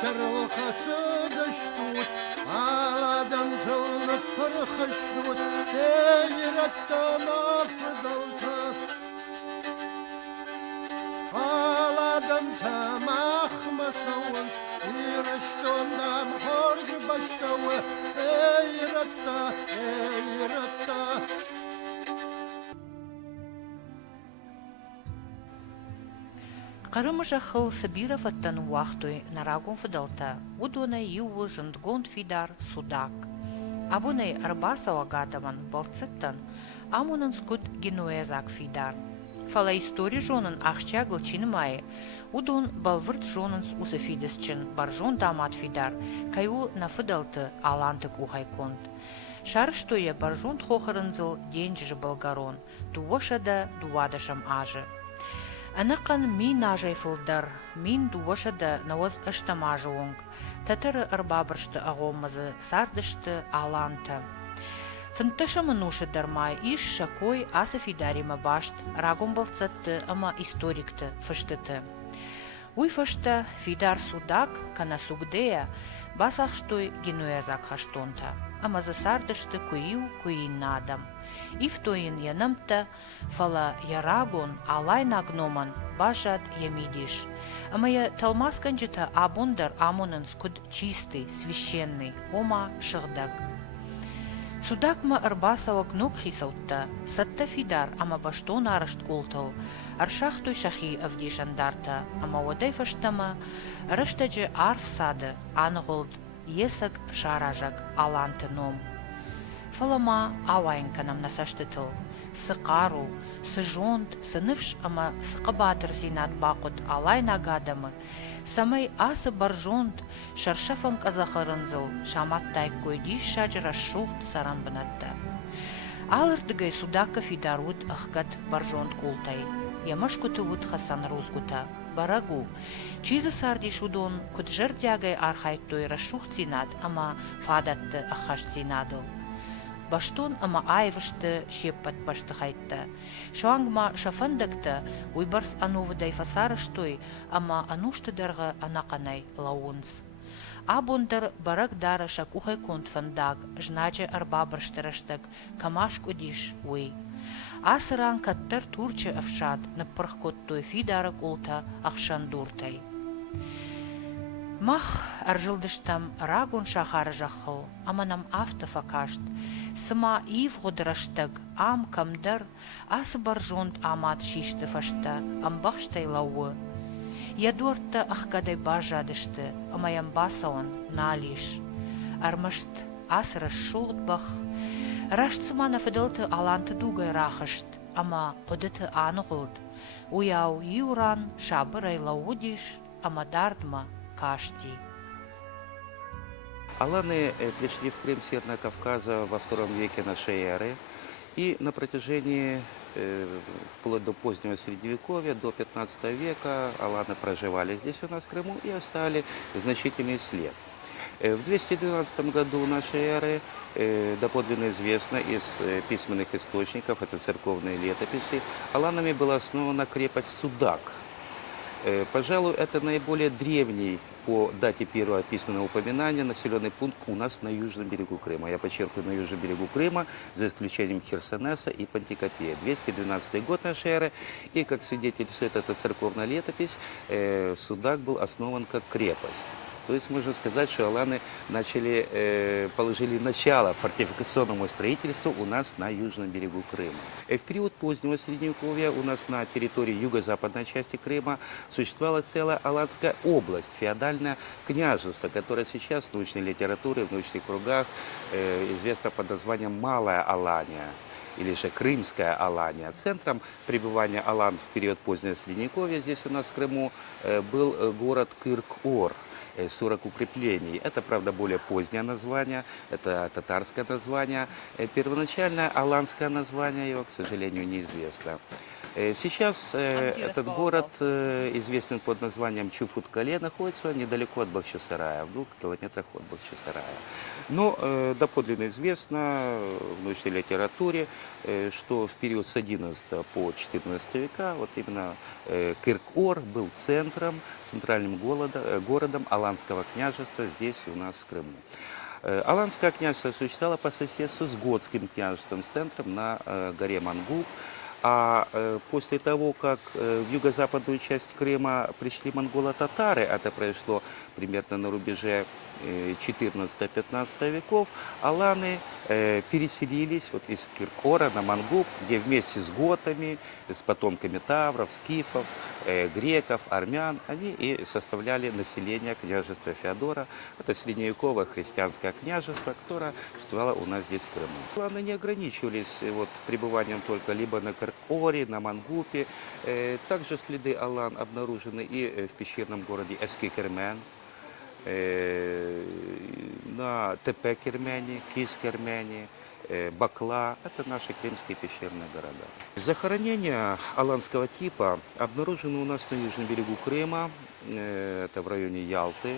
Şarılxası düştü, aladım çolunu pırxıştı, seyrettim afdalta. Aladım tamah masavuz, yürüştüğümden harcı baştavı, eyratta, eyratta. Qarımıja xıl Sibirov attan uaqtuy naragun fidalta, udunay yuwu жындгон fidar sudak. Abunay Arbasawa gataman balцитtan, amunun skut genuezak fidar. Fala история жонын ахча гылчинмай, удун балвырт жонынс усафидесчин баржон дамат фидар, каю на фидалты алантык ухайконд. Шарыштуя баржон хохарынзыл денжжы болгарон, дуошада дуадашам ажы. Анакан мин ажай фылдар, мин дуошада навоз ыштамажуонг, татыры ырбабыршты агомазы сардышты аланта. Фынташа нуша дармай иш шакой аса фидарима башт, рагом балцатты ама историкты фыштыты. Уй фышта фидар судак кана сугдея басахштой генуязак хаштонта, ама за сардышты куиу куин надам. Ифтоин янамта фала ярагон алай нагноман бажад ямидиш. Ама я талмасканджита абундар амунан скуд чистый, священный, ома шыгдаг. Судакма Арбасава гнук хисаутта, сатта фидар, ама баштон арашт култал, аршахтуй шахи авди жандарта, ама водай фаштама, раштаджи арф сады, анголд, есак шаражак, аланты ном. Фалама авайнканам насаштытыл, сықару, сыжонд, сыныфш, ама сықабатыр зинат бақуд алай нагадамы, самай асы баржонд, шаршафан казахарынзыл, шаматтай койдиш шаджара шухт саранбанатта. Алырдыгай судака фидаруд ахкат баржонд култай, ямашкуты уд хасан рузгута, барагу, чизы сардиш удон, куд жердягай архайттой расшухт зинат, ама фадатты ахаш зинадыл. Баштон ама айвышты шеппат баштыхайтта. Шуангма шафандакта уйбарс анувыдай фасарыштой, ама ануштыдарға анақанай лаунс. Абундар барак дара шакухай контфандаг, жначе арбабырштырыштык, камаш кудиш уй. Асыран каттар турчы афшат, наппырхкоттой фидара култа ахшандуртай. Мах аржилдыштам рагун шахары жақыл, аманам авто факашт, сыма ив ғудыраштык, ам камдар, асы баржонд амат шишты фашта, амбахштай лауы. Ядуарта ахкадай бажадышты, амаям басауан налиш. Армашт асы расшулдбах, раштсыма нафыдылты аланты дугай рахышт, ама қудыты анығылд. Уяу юран шабырай лаудиш, ама дардма кашти. Аланы пришли в Крым Северного Кавказа во II веке нашей эры, и на протяжении, вплоть до позднего Средневековья, до 15 века, аланы проживали здесь у нас в Крыму и оставили значительный след. В 212 году нашей эры, доподлинно известно из письменных источников, это церковные летописи, аланами была основана крепость Судак. Пожалуй, это наиболее древний по дате первого письменного упоминания населенный пункт у нас на южном берегу Крыма. Я подчеркиваю, на южном берегу Крыма, за исключением Херсонеса и Пантикопея. 212 год нашей эры, и, как свидетельствует эта церковная летопись, Судак был основан как крепость. То есть можно сказать, что аланы положили начало фортификационному строительству у нас на южном берегу Крыма. В период позднего Средневековья у нас на территории юго-западной части Крыма существовала целая Аланская область, феодальное княжество, которое сейчас в научной литературе, в научных кругах известно под названием Малая Алания, или же Крымская Алания. Центром пребывания алан в период позднего Средневековья здесь у нас в Крыму был город Кырк-Ор. 40 укреплений. Это, правда, более позднее название, это татарское название. Первоначальное аланское название его, к сожалению, неизвестно. Сейчас где этот город, известный под названием Чуфуткале, находится недалеко от Бахчисарая, в 2 километрах от Бахчисарая. Но доподлинно известно в научной литературе, что в период с 11 по 14 века вот именно Кырк-Ор был центральным городом Аланского княжества здесь у нас в Крыму. Аланское княжество существовало по соседству с Готским княжеством, с центром на горе Мангуб. А после того, как в юго-западную часть Крыма пришли монголо-татары, это произошло примерно на рубеже 14-15 веков, аланы переселились вот из Киркора на Мангуб, где вместе с готами, с потомками тавров, скифов, греков, армян, они и составляли население княжества Феодора. Это средневековое христианское княжество, которое существовало у нас здесь в Крыму. Аланы не ограничивались вот пребыванием только либо на Киркоре, на Мангупе. Также следы алан обнаружены и в пещерном городе Эски-Кермен, на Тепе-Кермени, Кис-Кермени, Бакла. Это наши крымские пещерные города. Захоронения аланского типа обнаружены у нас на южном берегу Крыма. Это в районе Ялты,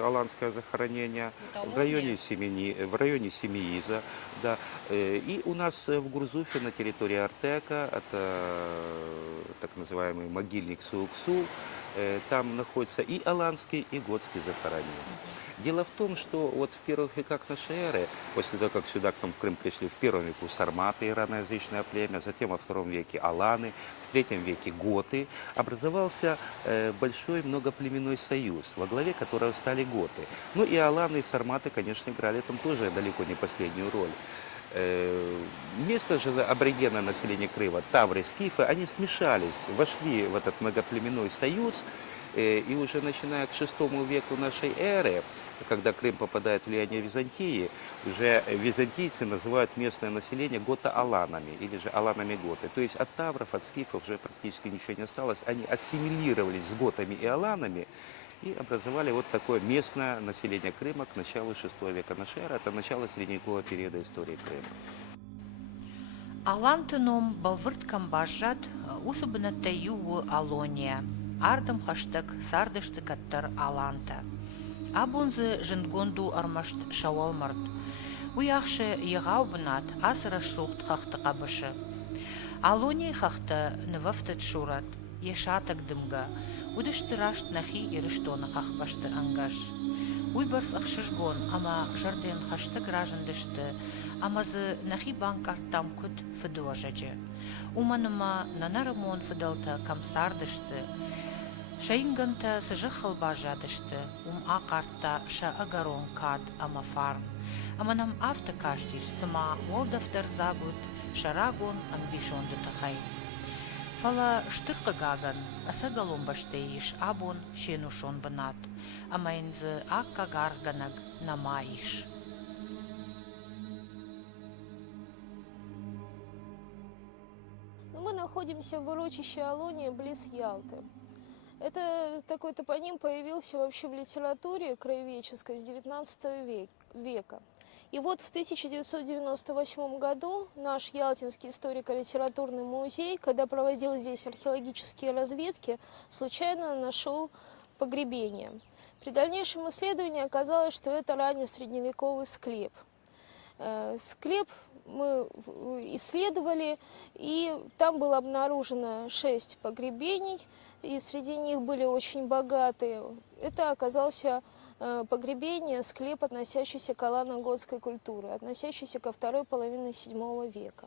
аланское захоронение, в районе Семииза. Да. И у нас в Гурзуфе на территории Артека, это так называемый могильник Сууксу, там находятся и аланские, и готские захоронения. Дело в том, что вот в первых веках нашей эры, после того, как сюда к нам в Крым пришли в первом веку сарматы, ираноязычное племя, затем во втором веке аланы, в третьем веке готы, образовался большой многоплеменной союз, во главе которого стали готы. Ну и аланы и сарматы, конечно, играли там тоже далеко не последнюю роль. Место же аборигенное населения Крыма, тавры, скифы, они смешались, вошли в этот многоплеменной союз, и уже начиная к VI веку нашей эры, когда Крым попадает в влияние Византии, уже византийцы называют местное население гото-аланами, или же аланами-готы. То есть от тавров, от скифов уже практически ничего не осталось, они ассимилировались с готами и аланами, и образовали вот такое местное население Крыма к началу VI века нашей эры. Это начало средневекового периода истории Крыма. Алантыном балвырт камбажат усыбынатта ювы Алония. Ардым хаштык сардышты каттар Аланта. Абунзы жындгонду армашт шауалмард. Уяхшы егау бынат асыра шухт хахты қабышы. Алония хахты нывафтыт шурат. Ешатак дымга. Удыштырашт нахи ирыштоны хахбашты ангаш. Уйбарс ахшышгон, ама жарден хашты граждышты, амазы нахи банк арттам күт фыдуажачы. Уманыма нанарамон фыдалта камсардышты. Шайынганта сыжы хылбажадышты, артта ша агарон кад ама фарм. Аманам автокаштиш сыма волдафтар загут, шарагон амбишонды тахай. Фала штырқы гаган, аса галомбаштейиш абон шенушон бынат, амайнзы акка гарганаг намаиш. Мы находимся в урочище Алония близ Ялты. Это такой топоним появился вообще в литературе краеведческой с XIX века. И вот в 1998 году наш Ялтинский историко-литературный музей, когда проводил здесь археологические разведки, случайно нашел погребение. При дальнейшем исследовании оказалось, что это раннесредневековый склеп. Склеп мы исследовали, и там было обнаружено 6 погребений, и среди них были очень богатые. Это оказался погребение, склеп, относящийся к алано-готской культуре, относящийся ко второй половине VII века.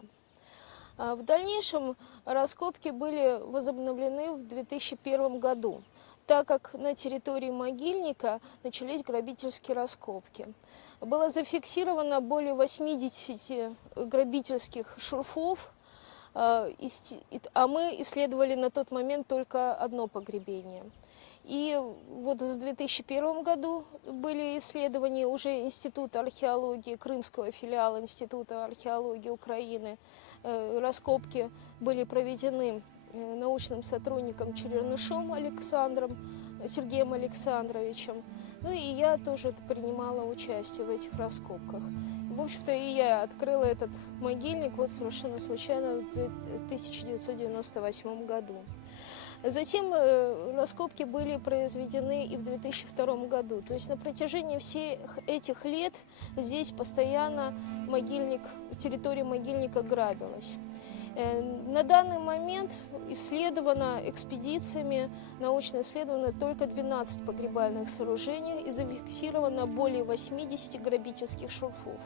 В дальнейшем раскопки были возобновлены в 2001 году, так как на территории могильника начались грабительские раскопки. Было зафиксировано более 80 грабительских шурфов, а мы исследовали на тот момент только одно погребение. И вот в 2001 году были исследования уже Института археологии, крымского филиала Института археологии Украины. Раскопки были проведены научным сотрудником Чернышом Александром, Сергеем Александровичем. Ну и я тоже принимала участие в этих раскопках. В общем-то, и я открыла этот могильник вот совершенно случайно в 1998 году. Затем раскопки были произведены и в 2002 году. То есть на протяжении всех этих лет здесь постоянно территория могильника грабилась. На данный момент исследовано экспедициями, научно исследовано только 12 погребальных сооружений и зафиксировано более 80 грабительских шурфов.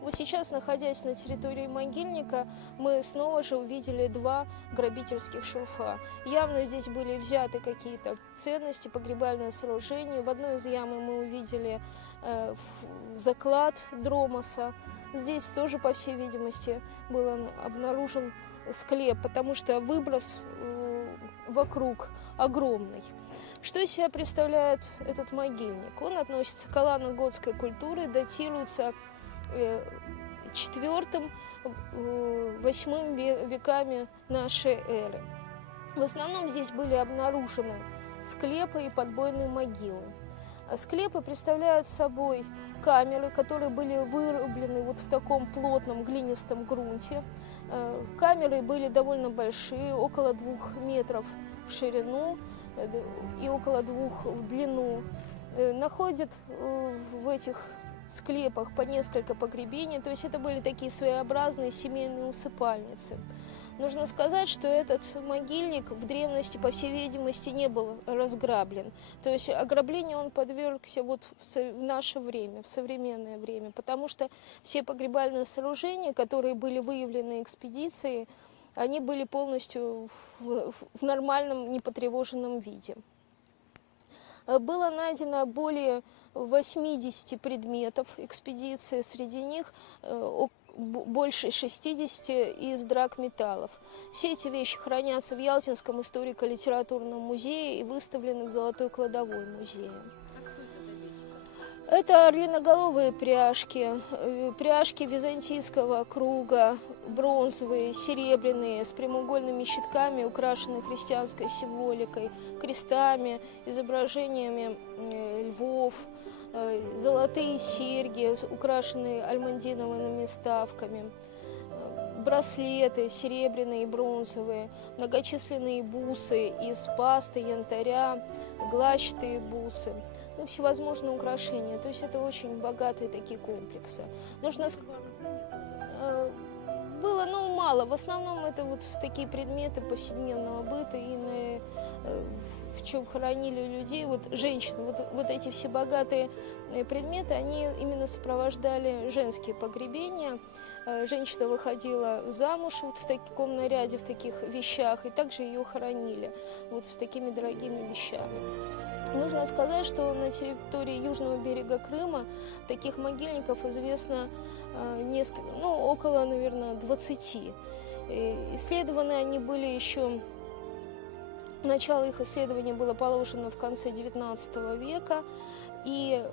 Вот сейчас, находясь на территории могильника, мы снова же увидели 2 грабительских шурфа. Явно здесь были взяты какие-то ценности, погребальные сооружения. В одной из ям мы увидели заклад Дромоса. Здесь тоже, по всей видимости, был обнаружен склеп, потому что выброс вокруг огромный. Что из себя представляет этот могильник? Он относится к алано-готской культуре, датируется 4-8 веками нашей эры. В основном здесь были обнаружены склепы и подбойные могилы. Склепы представляют собой камеры, которые были вырублены вот в таком плотном глинистом грунте. Камеры были довольно большие, около 2 метров в ширину и около 2 в длину. Находят в этих склепах по несколько погребений, то есть это были такие своеобразные семейные усыпальницы. Нужно сказать, что этот могильник в древности, по всей видимости, не был разграблен. То есть ограблению он подвергся вот в наше время, в современное время, потому что все погребальные сооружения, которые были выявлены экспедицией, они были полностью в нормальном, непотревоженном виде. Было найдено более 80 предметов экспедиции, среди них больше 60 из драгметаллов. Все эти вещи хранятся в Ялтинском историко-литературном музее и выставлены в Золотой кладовой музея. Это орлиноголовые пряжки, пряжки византийского круга, бронзовые, серебряные, с прямоугольными щитками, украшенные христианской символикой, крестами, изображениями львов, золотые серьги, украшенные альмандиновыми ставками, браслеты серебряные и бронзовые, многочисленные бусы из пасты, янтаря, глачатые бусы. Ну, всевозможные украшения. То есть это очень богатые такие комплексы. Нужно сказать, было, мало. В основном это вот такие предметы повседневного быта и в чем хоронили людей, вот женщин. Вот эти все богатые предметы, они именно сопровождали женские погребения. Женщина выходила замуж вот в таком наряде, в таких вещах, и также ее хоронили вот с такими дорогими вещами. Нужно сказать, что на территории южного берега Крыма таких могильников известно около, наверное, 20. Исследованы они были еще, начало их исследования было положено в конце XIX века, и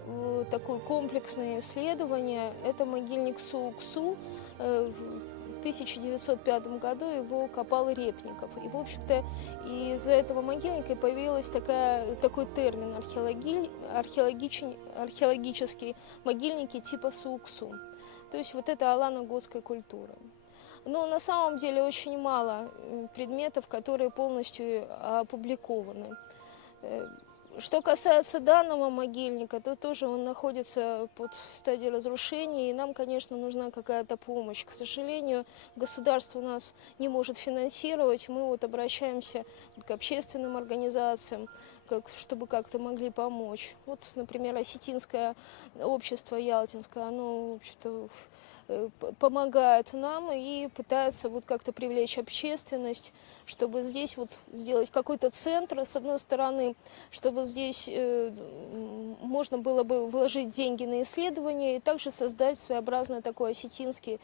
такое комплексное исследование – это могильник Сууксу. В 1905 году его копал Репников. И, в общем-то, из-за этого могильника появился такой термин археологические могильники типа Сууксу. То есть вот это алано-готская культура. Но на самом деле очень мало предметов, которые полностью опубликованы. Что касается данного могильника, то тоже он находится под стадией разрушения, и нам, конечно, нужна какая-то помощь. К сожалению, государство нас не может финансировать, мы вот обращаемся к общественным организациям, чтобы как-то могли помочь. Вот, например, осетинское общество ялтинское, оно, в общем-то, помогает нам и пытается вот как-то привлечь общественность, чтобы здесь вот сделать какой-то центр, с одной стороны, чтобы здесь можно было бы вложить деньги на исследования и также создать своеобразный такой осетинский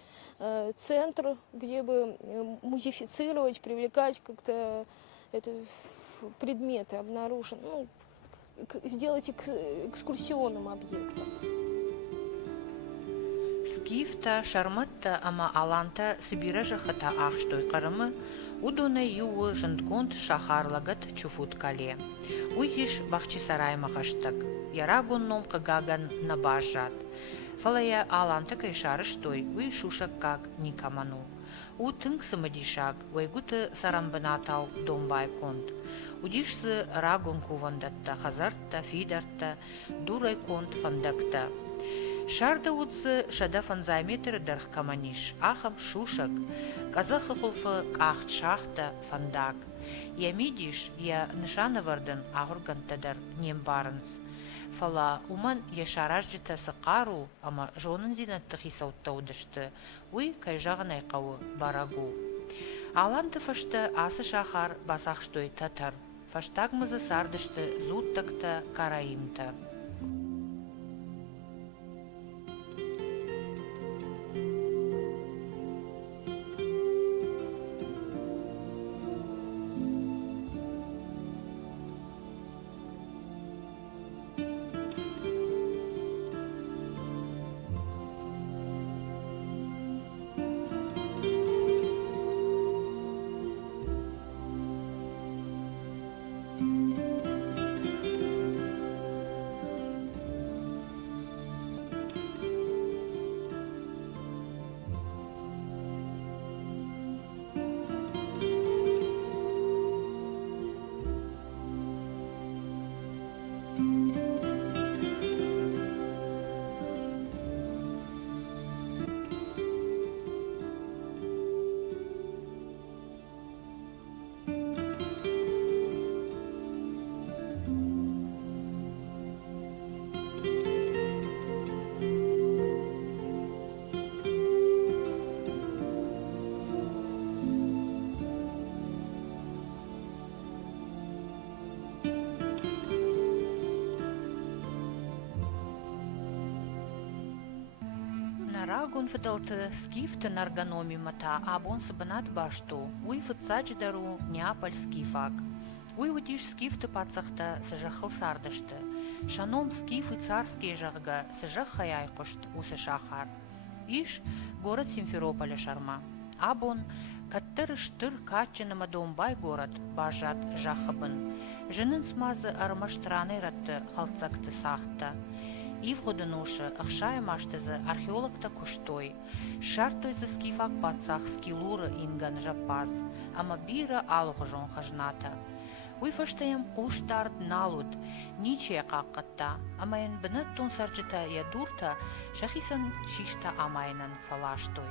центр, где бы музифицировать, привлекать как-то предметы обнаруженные, сделать экскурсионным объектом. Скифта, шармытта, ама аланта Сибира жахыта ахштой қарымы, удоны юы жындгонд шахарлагат чуфут кале. Уйиш бахчисарай мағаштық, ярагон ном қыгаган набажат. Фалая аланта кайшарыштой, уй шушак как никаману. У тыңсы мадишак, вайгуты сарамбынатау домбай конд. Удишсы рагон кувандатта, хазартта, фидартта, дурай конд фандакта. Шарда удсы шада фанзайметр дырх каманиш, ахам шушак, казахы хулфы кахт шахта фандак. Я мидиш, я нышаны вардын агургантадар нем барынс. Фала уман я шаражджита сықару, ама жонын зинатты хисаутта удышты, уй кайжағын айқауы барагу. Аланты фашты асы шахар басақштой татар, фаштагмызы сардышты зуттакта караимта. Рагун фидалты скифты нарганоми мата, абон сабанат башту, уй фыцадждару Неаполь скифак. Уй удиш скифты пацахта сажахыл сардышты. Шаном скиф и царские жагга сажах хаяйкошт усы шахар. Иш город Симферополя шарма. Абон каттыр-штыр каччынама домбай город бажат жахабын. Жынын смазы армаштраны ратты халцакты сахта. И входонуша ахшая маштазы археологта куштой. Шартой за скифак пацах скилура инган жапаз, ама бира алухажон хажната. Уй фаштаям уштард налуд, ниче каккатта, амаян бінат тон сарджита я дурта, шахисан шишта амайнан фалаштой.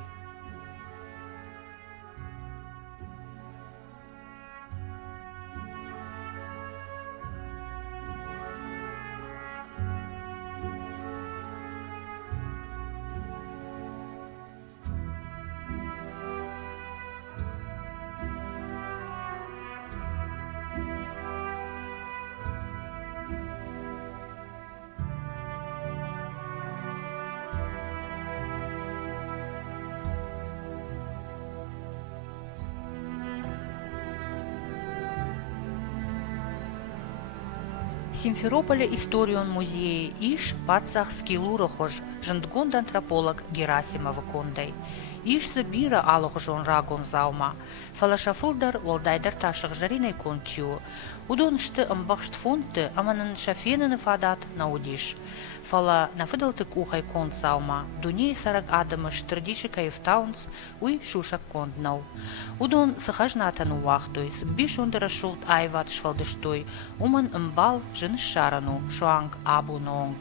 Симферополя историон музее иш пацах скилура хож жындгонд антрополог Герасимова кондай. Иш бира алохожон рагон заума. Фалашафылдар волдайдар ташық жаринай кончио. Удоншты амбахшт фонты аманын шафенаны фадат наудиш. Фала нафыдалтык ухай кон заума. Дуней сарак адамы штырдиши кайфтаунс уй шушак конднау. Удон сахажнатану вахтойс биш ондарашулт айват швалдыштой. Уман амбал жын шарану шуанг абу нонг.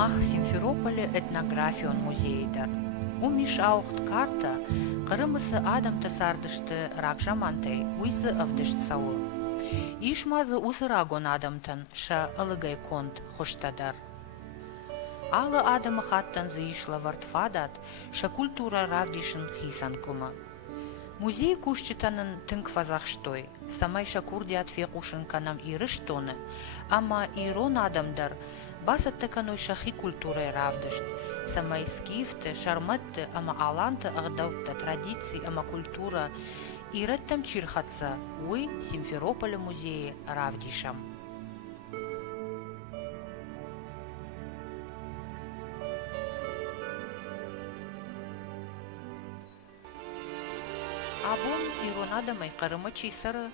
Мах Симферополя этнографион музейдар. Умиш аухт карта, қырымысы адам тасардышты ракжамантай, уйсы авдышт сауы. Ишмазы усы рагон адамтан ша ылыгай конт хоштадар. Алы адамы хаттан зыишла вартфадат, ша культура равдишын хисан кума. Музей кушчитанын тынк вазахштой, самай шакурдиат фекушынканам ирыштоны, ама ирон адамдар басаттаканой шахи культурой равдышт, самай скифты, шарматты, ама аланты ағдаутта традиции, ама культура ираттам чирхатса, уй Симферополя музее равдишам. Абон иронадамай қарымачи сары,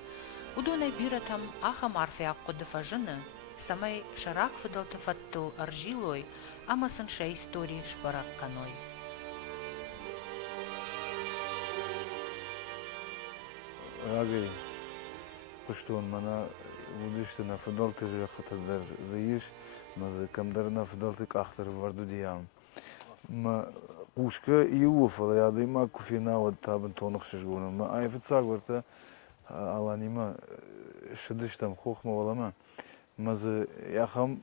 удонай биратам аха марфяк кодыфажыны, самай шарак фыдалты фаттыл аржилой, амасын ша истории шпарак каной. Рагай, куштон мана удишты на фыдалты жахатадар заиш, мазы камдар на фыдалты кахтар варду диям. Ма Ушка и уфала, я дыма куфина вот табын тонық шыжгуны. Ма айфыцаг варта аланима шыдыш там хохма валама. Мазы яхам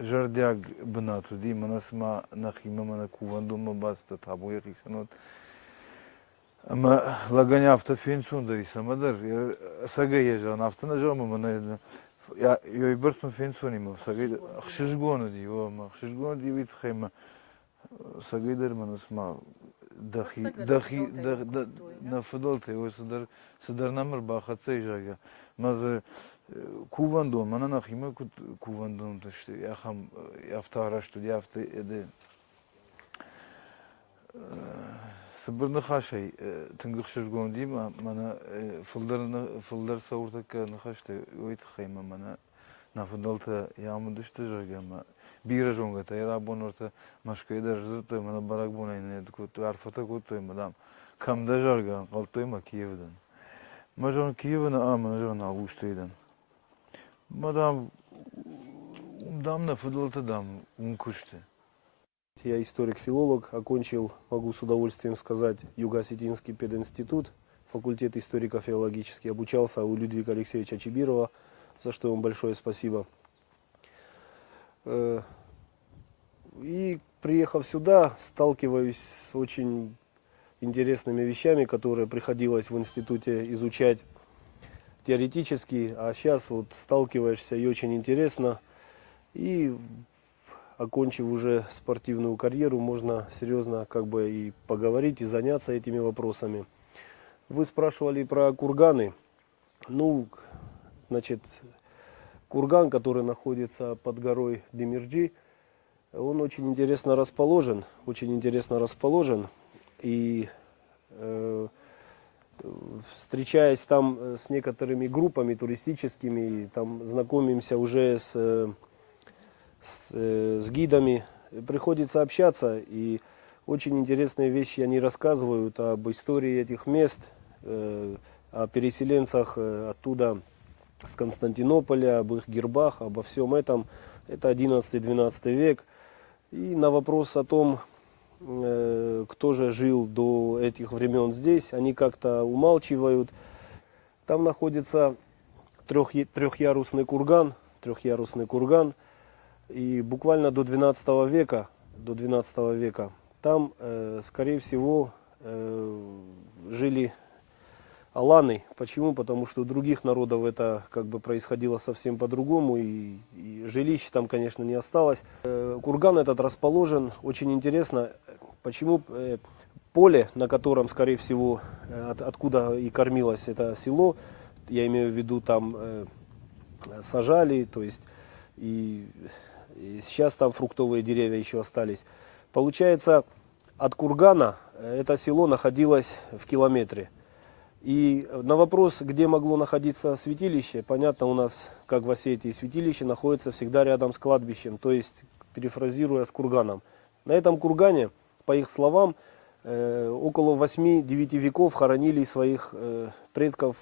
жардяг бынату ди, манасыма нахима мана кувандума баста табу яхиксанот. Ама лаганя авто фенсундари самадар, сага ежан автона жама мана я и бърсма фенсунима, сага хшыжгуны ди, ма хшыжгуны ди вит хайма. Сагайдар манасма дахи на фадалте ой садар намер бахатсай жага маз кувандон мана нахима кувандон таште яхам яфтараш туди яфта эде сабырны хашай тынгыкшыжгон ди мана фылдар сауртака нахаште ойт хайма мана на фадалте ямудышты жага бира жонга та ера бонорта машкайдар зырты мана барак бонайны дукут арфата куттой мадам камда жарга калтой ма Киевдан мажон Киевна мана жона алуштайдан мадам дам на фудалта дам куште. Я историк-филолог, окончил, могу с удовольствием сказать, Юго-Осетинский пединститут, факультет историко-филологический, обучался у Людвига Алексеевича Чибирова, за что ему большое спасибо. И приехав сюда, сталкиваюсь с очень интересными вещами, которые приходилось в институте изучать теоретически, а сейчас вот сталкиваешься и очень интересно. И окончив уже спортивную карьеру, можно серьезно как бы и поговорить, и заняться этими вопросами. Вы спрашивали про курганы. Ну, значит, курган, который находится под горой Демирджи, он очень интересно расположен, и встречаясь там с некоторыми группами туристическими, там знакомимся уже с гидами, приходится общаться, и очень интересные вещи они рассказывают об истории этих мест, о переселенцах оттуда, с Константинополя, об их гербах, обо всем этом. Это 11-12 век. И на вопрос о том, кто же жил до этих времен здесь, они как-то умалчивают. Там находится трехъярусный курган, и буквально до 12 века там, скорее всего, жили аланы. Почему? Потому что у других народов это как бы происходило совсем по-другому, и жилищ там, конечно, не осталось. Курган этот расположен, очень интересно, почему поле, на котором, скорее всего, откуда и кормилось это село, я имею в виду, там сажали, то есть и сейчас там фруктовые деревья еще остались. Получается, от кургана это село находилось в километре. И на вопрос, где могло находиться святилище, понятно, у нас, как в Осетии, святилище находится всегда рядом с кладбищем, то есть, перефразируя, с курганом. На этом кургане, по их словам, около 8-9 веков хоронили своих предков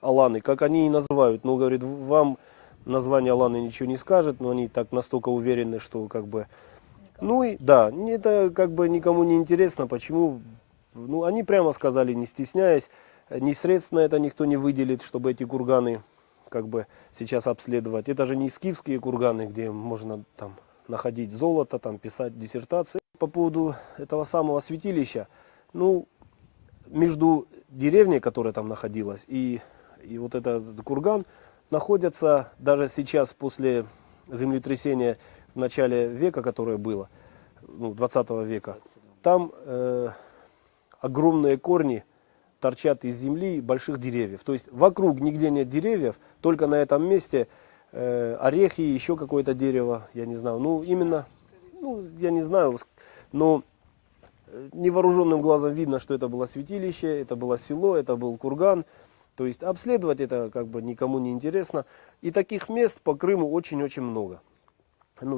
аланы, как они и называют. Ну, говорит, вам название аланы ничего не скажет, но они так настолько уверены, что как бы... Ну и да, это как бы никому не интересно, почему... Ну, они прямо сказали, не стесняясь, ни средств на это никто не выделит, чтобы эти курганы как бы сейчас обследовать. Это же не скифские курганы, где можно там находить золото, там писать диссертации. По поводу этого самого святилища, ну, между деревней, которая там находилась, и вот этот курган находятся даже сейчас после землетрясения в начале века, которое было, 20 века. Там огромные корни торчат из земли больших деревьев. То есть вокруг нигде нет деревьев, только на этом месте орехи, еще какое-то дерево, я не знаю. Я не знаю, но невооруженным глазом видно, что это было святилище, это было село, это был курган. То есть обследовать это как бы никому не интересно. И таких мест по Крыму очень-очень много.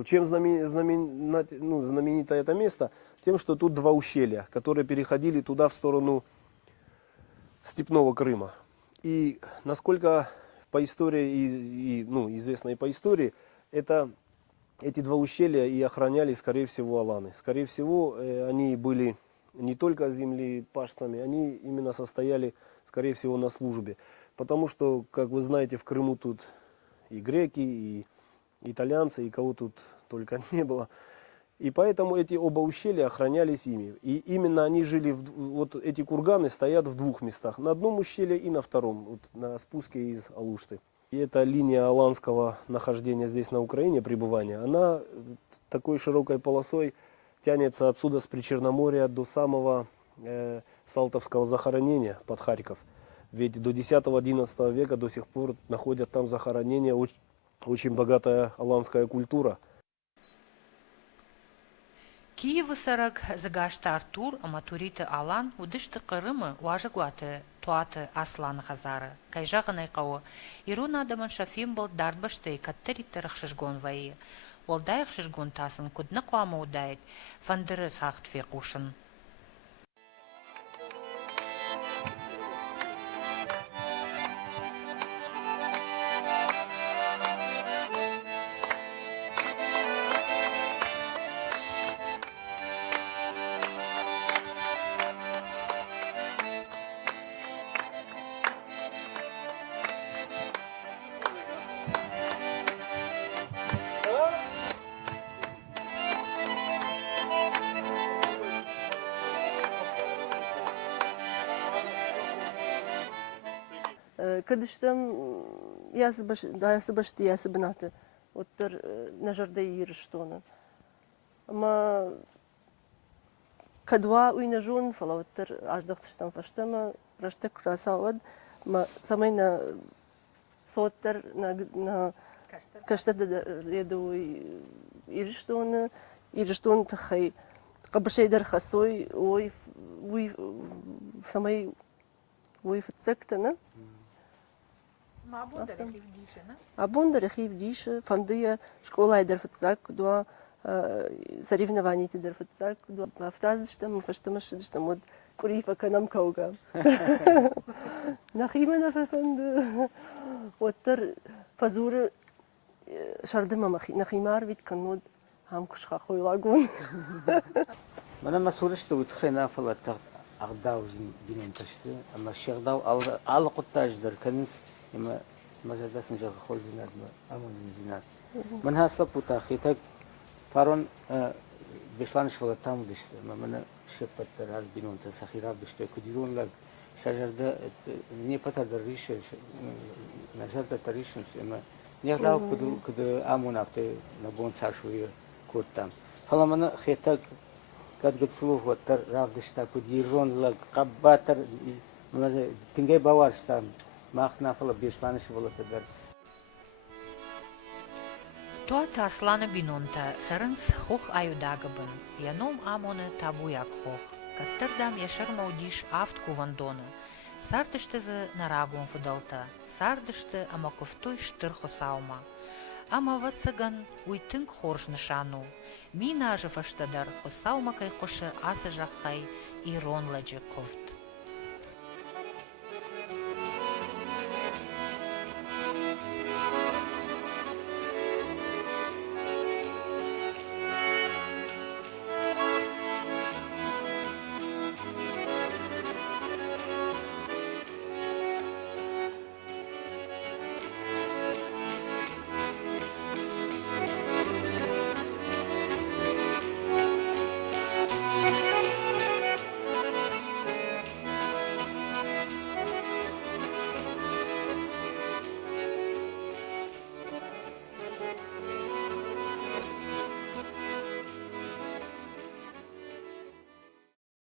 Чем знаменито это место? Тем, что тут два ущелья, которые переходили туда в сторону степного Крыма. И насколько по истории, известно и по истории, эти два ущелья и охраняли, скорее всего, аланы. Скорее всего, они были не только землепашцами, они именно состояли, скорее всего, на службе. Потому что, как вы знаете, в Крыму тут и греки, и итальянцы, и кого тут только не было. И поэтому эти оба ущелья охранялись ими. И именно они жили, вот эти курганы стоят в двух местах. На одном ущелье и на втором, вот на спуске из Алушты. И эта линия аланского нахождения здесь на Украине, пребывания, она такой широкой полосой тянется отсюда с Причерноморья до самого Салтовского захоронения под Харьков. Ведь до 10-11 века до сих пор находят там захоронения, очень богатая аланская культура. Киев сараг загашта Артур аматуриты алан удышты Крымы уажыгуаты туаты аслан хазары. Кайжағын айқауы. Ирун адамын шафим был дардбашты каттыритты рахшышгон вайы. Олдайық шышгон тасын күдні қуамы удайд. Фандыры сақт феқушын. Кадыштам ясыбашты ясыбынаты. Оттар нажарда ирыштоны. Ама кадва уйнажон фала оттар аждақтыштан фаштама раштак красавад. Ма самайна соттар на каштада еду ирыштоны. Ирыштон тахай қабышайдар хасой ой самай ой фцектана. Абунда рахив дише, фандия школа идер фцак, дуа соревнования идер фцак, дуа автазыштам, фаштамашыштам, вот курифа канам кауга. Нахимана фанд, оттар фазура шардыма нахимар вид канод хамкушха хойлагун. Мана масурышты утхена фалата агдауζин биненташты, ама шердау ал куттаждар канис إما مجلس نجاح خول زينات أمون زينات من هاسلا بوتاخي تك فارون بيشلانش فلا تام دشت من شبت در بينون تسخيرات دشت كديرون لك شجر ده ني بتر دريش نجار ده تريشنس إما نيغداو كدو أمون أفته نبون ساشوية كوتام فلا من خيتك قد سلوف وتر راف دشت كديرون لك قباتر من تنجي باورشتام ماخنافلا بيشلانش ولا تدر Туата аслана бинонта сарынс хох аюдагабын. Яном амоны табуяк хох. Каттырдам яшар маудиш афт кувандоны. Сардыштызы нарагун фудалта. Сардышты амаковтой штырхо саума. Ама вацаган уйтынг хорж нышану. Мина ажы фаштадар хосаума кай кошы асы жахай и ронладжы ковт.